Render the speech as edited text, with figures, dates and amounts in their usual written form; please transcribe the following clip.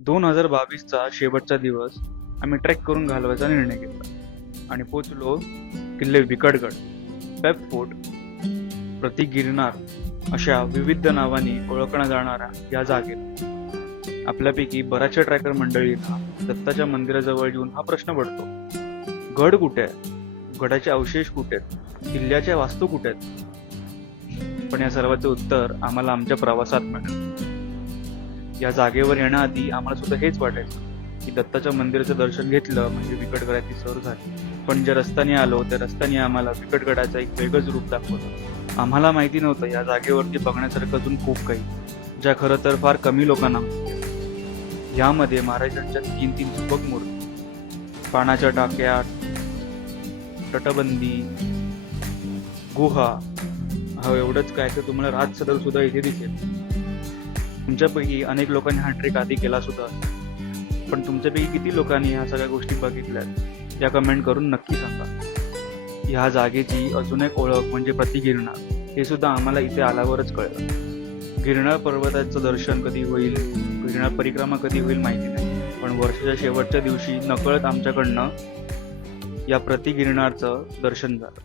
2022चा शेवटचा दिवस आम्ही ट्रेक करून घालवायचा निर्णय घेतला आणि पोचलो किल्ले विकटगड, पेप फोर्ट, प्रति गिरनार अशा विविध नावांनी ओळखल्या जाणाऱ्या या जागेत आपल्यापैकी बऱ्याचशा ट्रॅकर मंडळींना दत्ताच्या मंदिराजवळ येऊन हा प्रश्न पडतो: गड कुठे आहे, गडाचे अवशेष कुठे आहेत, किल्ल्याच्या वास्तू कुठे आहेत? पण या सर्वांचे उत्तर आम्हाला आमच्या प्रवासात मिळालं. या जागेवर येण्याआधी आम्हाला सुद्धा हेच वाटायचं की दत्ताच्या मंदिराचं दर्शन घेतलं म्हणजे विकटगडाची सर झाली. पण ज्या रस्त्याने आलो त्या रस्त्याने आम्हाला विकटगडाचं एक वेगळंच रूप दाखवलं. आम्हाला माहिती नव्हतं या जागेवरती बघण्यासारखं अजून खूप काही, ज्या खरं तर फार कमी लोकांना माहिती आहे. यामध्ये महाराजांच्या 3 सुबक मूर्ती, पाण्याच्या टाक्या, तटबंदी, गुहा, हा एवढंच काय तर तुम्हाला राज सदर सुद्धा इथे दिसेल. तुमच्यापैकी अनेक लोकांनी हा ट्रेक आधी केला सुद्धा, पण तुमच्यापैकी किती लोकांनी ह्या सगळ्या गोष्टी बघितल्यात या कमेंट करून नक्की सांगा. ह्या जागेची अजून एक ओळख म्हणजे प्रति गिरनार, हे सुद्धा आम्हाला इथे आल्यावरच कळलं. गिरनार पर्वताचं दर्शन कधी होईल, गिरनार परिक्रमा कधी होईल माहिती नाही, पण वर्षाच्या शेवटच्या दिवशी नकळत आमच्याकडनं या प्रति गिरनारचं दर्शन झालं.